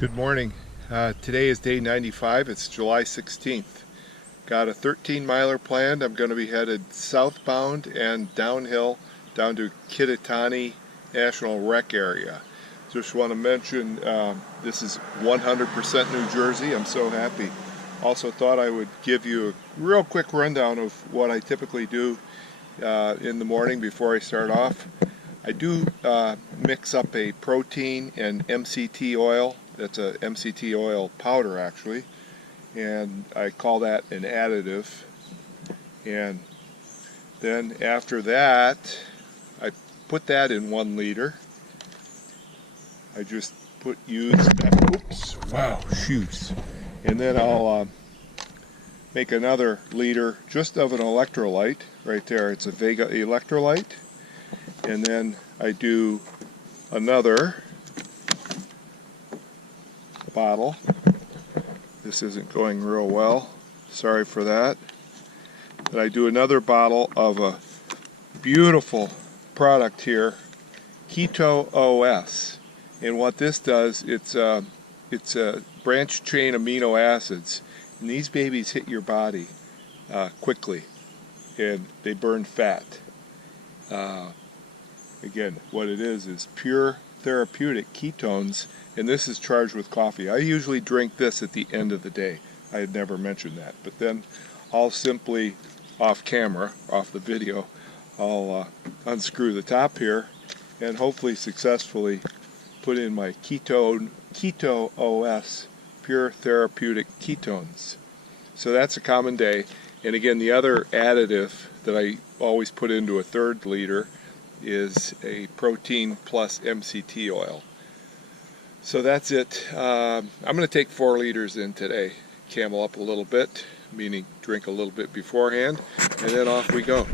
Good morning. Today is day 95. It's July 16th. Got a 13-miler planned. I'm going to be headed southbound and downhill down to Kittatinny National Rec area. Just want to mention this is 100% New Jersey. I'm so happy. Also thought I would give you a real quick rundown of what I typically do in the morning before I start off. I do mix up a protein and MCT oil. That's a MCT oil powder actually, and I call that an additive. And then after that, I put that in 1 liter. I just use that. Oops! Wow, shoes. And then I'll make another liter just of an electrolyte right there. It's a Vega electrolyte. And then I do another bottle. This isn't going real well. Sorry for that. But I do another bottle of a beautiful product here, Kyrillossaberrecords. And what this does, it's a branched chain amino acids. And these babies hit your body quickly, and they burn fat. Again, what it is pure therapeutic ketones, and this is charged with coffee. I usually drink this at the end of the day. I had never mentioned that, but then I'll simply, off camera, off the video, I'll unscrew the top here and hopefully successfully put in my Kyrillossaberrecords pure therapeutic ketones. So that's a common day. And again, the other additive that I always put into a 1/3 liter is a protein plus MCT oil. So that's it. I'm going to take 4 liters in today. Camel up a little bit, meaning drink a little bit beforehand, and then off we go.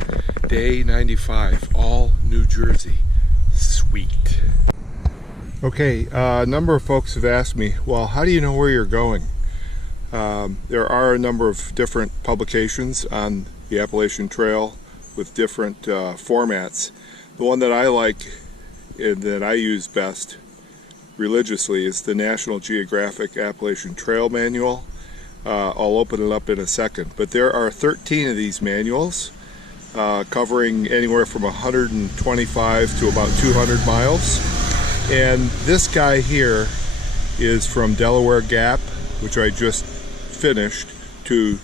Day 95, all New Jersey. Sweet. Okay, a number of folks have asked me, well, how do you know where you're going? There are a number of different publications on the Appalachian Trail with different formats. The one that I like and that I use best religiously is the National Geographic Appalachian Trail Manual. I'll open it up in a second, but there are 13 of these manuals covering anywhere from 125 to about 200 miles. And this guy here is from Delaware Gap, which I just finished, to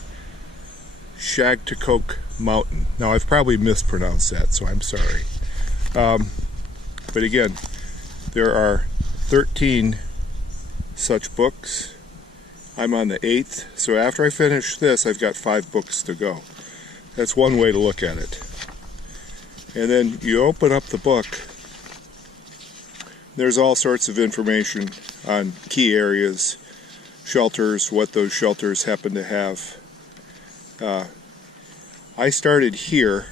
Shagtacoke Mountain. Now I've probably mispronounced that, so I'm sorry. But again, there are 13 such books. I'm on the 8th, so after I finish this, I've got 5 books to go. That's one way to look at it. And then you open up the book. There's all sorts of information on key areas, shelters, what those shelters happen to have. I started here,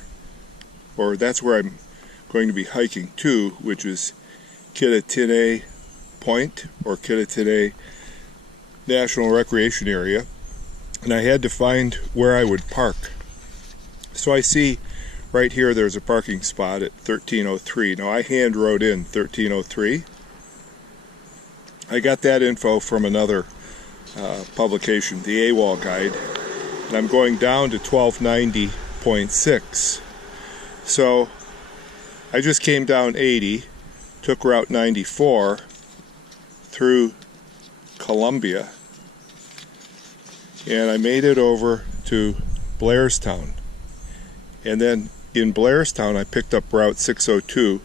or that's where I'm going to be hiking to, which is Kittatinny Point, or Kittatinny National Recreation Area, and I had to find where I would park. So I see right here there's a parking spot at 1303. Now I hand wrote in 1303. I got that info from another publication, the AWOL Guide, and I'm going down to 1290.6. So I just came down 80, took Route 94 through Columbia, and I made it over to Blairstown. And then in Blairstown I picked up Route 602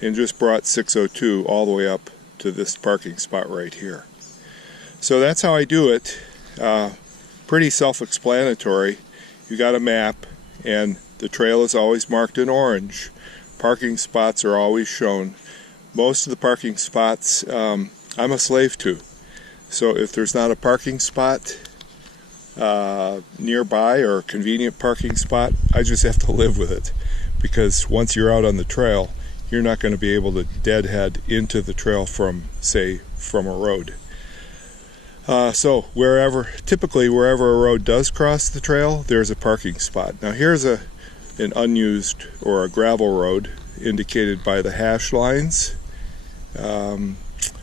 and just brought 602 all the way up to this parking spot right here. So that's how I do it. Pretty self-explanatory. You got a map, and the trail is always marked in orange. Parking spots are always shown. Most of the parking spots I'm a slave to. So if there's not a parking spot nearby, or a convenient parking spot, I just have to live with it, because once you're out on the trail, you're not going to be able to deadhead into the trail from, say, from a road. So typically wherever a road does cross the trail, there's a parking spot. Now here's an unused, or a gravel road, indicated by the hash lines.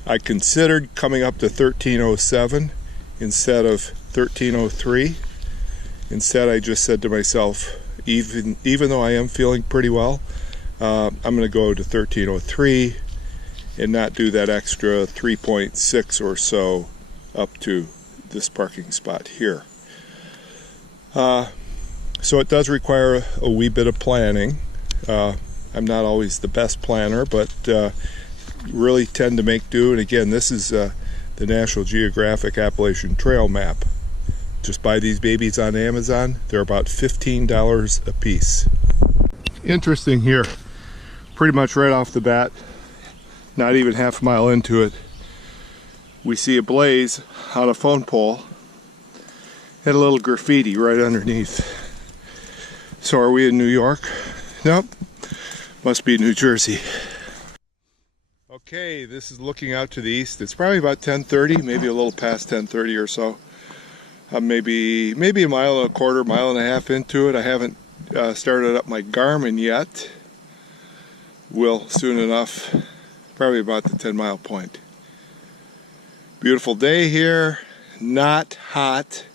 I considered coming up to 1307 instead of 1303. Instead, I just said to myself, even though I am feeling pretty well, I'm going to go to 1303 and not do that extra 3.6 or so up to this parking spot here. So it does require a wee bit of planning. I'm not always the best planner, but really tend to make do. And again, this is the National Geographic Appalachian Trail map. Just buy these babies on Amazon. They're about $15 a piece. Interesting here, pretty much right off the bat, not even half a mile into it, we see a blaze on a phone pole and a little graffiti right underneath. So are we in New York? Nope, must be New Jersey. Okay, this is looking out to the east. It's probably about 10:30, maybe a little past 10:30 or so. Maybe a mile and a quarter, mile and a half into it. I haven't started up my Garmin yet. Will soon enough, probably about the 10-mile point. Beautiful day here, not hot.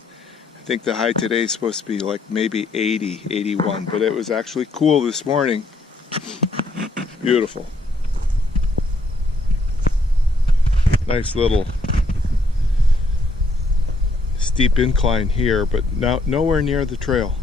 I think the high today is supposed to be like maybe 80, 81, but it was actually cool this morning. Beautiful. Nice little steep incline here, but nowhere near the trail.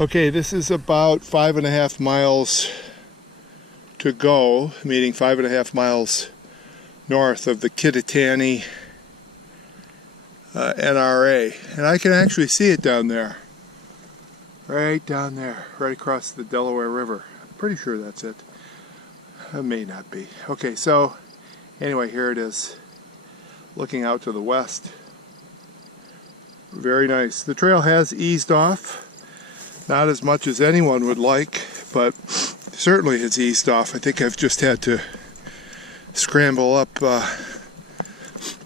Okay, this is about 5.5 miles to go, meaning 5.5 miles north of the Kittatinny NRA. And I can actually see it down there. Right down there, right across the Delaware River. I'm pretty sure that's it. It may not be. Okay, so anyway, here it is. Looking out to the west. Very nice. The trail has eased off. Not as much as anyone would like, but certainly it's eased off. I think I've just had to scramble up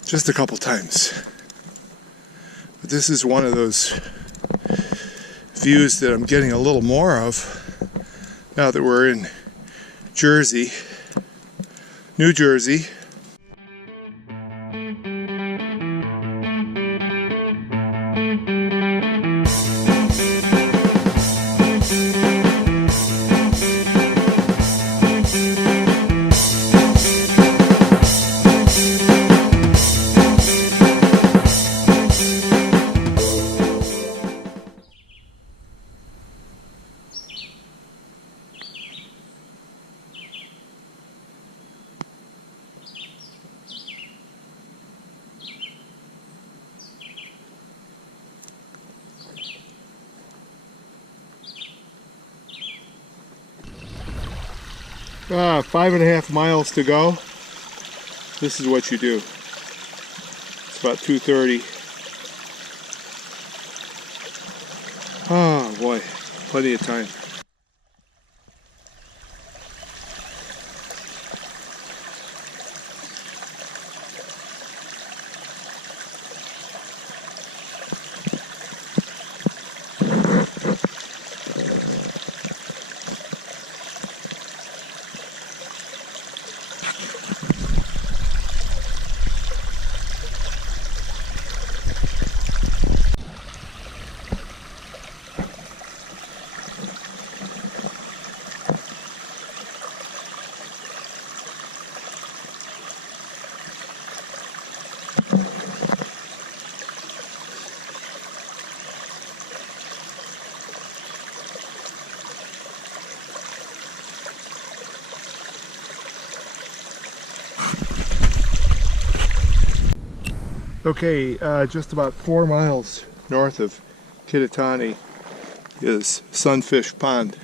just a couple times. But this is one of those views that I'm getting a little more of now that we're in Jersey, New Jersey. Ah, 5.5 miles to go. This is what you do. It's about 2:30. plenty of time. Okay, just about 4 miles north of Kittatinny is Sunfish Pond.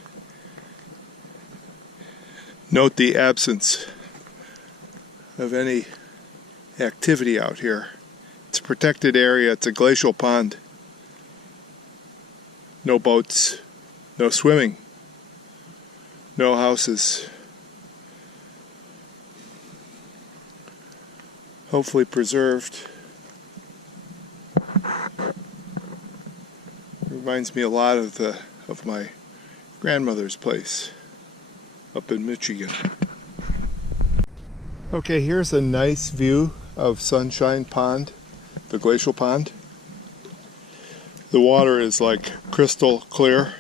Note the absence of any activity out here. It's a protected area, it's a glacial pond. No boats, no swimming, no houses. Hopefully preserved. Reminds me a lot of my grandmother's place up in Michigan. Okay, here's a nice view of Sunshine Pond, the glacial pond. The water is like crystal clear.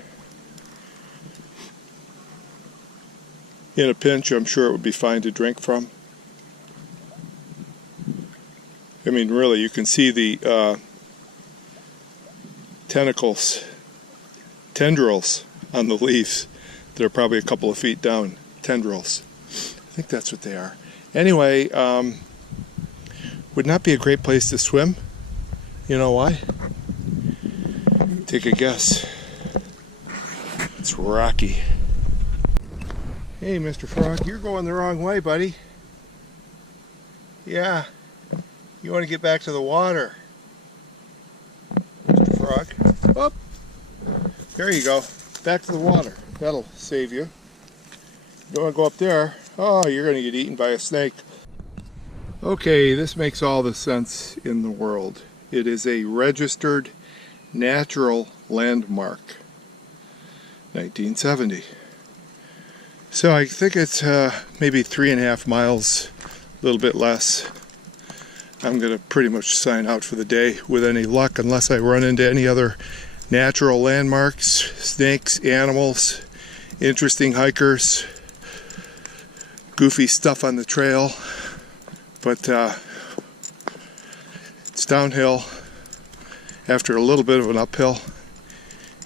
In a pinch, I'm sure it would be fine to drink from. I mean, really, you can see the tendrils on the leaves. They're probably a couple of feet down. Tendrils. I think that's what they are. Anyway, would not be a great place to swim. You know why? Take a guess. It's rocky. Hey, Mr. Frog, you're going the wrong way, buddy. Yeah, you want to get back to the water. Mr. Frog. Up. There you go. Back to the water. That'll save you. You don't want to go up there. Oh, you're going to get eaten by a snake. Okay, this makes all the sense in the world. It is a registered natural landmark. 1970. So I think it's maybe 3.5 miles, a little bit less. I'm going to pretty much sign out for the day with any luck, unless I run into any other natural landmarks, snakes, animals, interesting hikers, goofy stuff on the trail. But it's downhill after a little bit of an uphill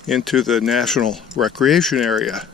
into the National Recreation Area.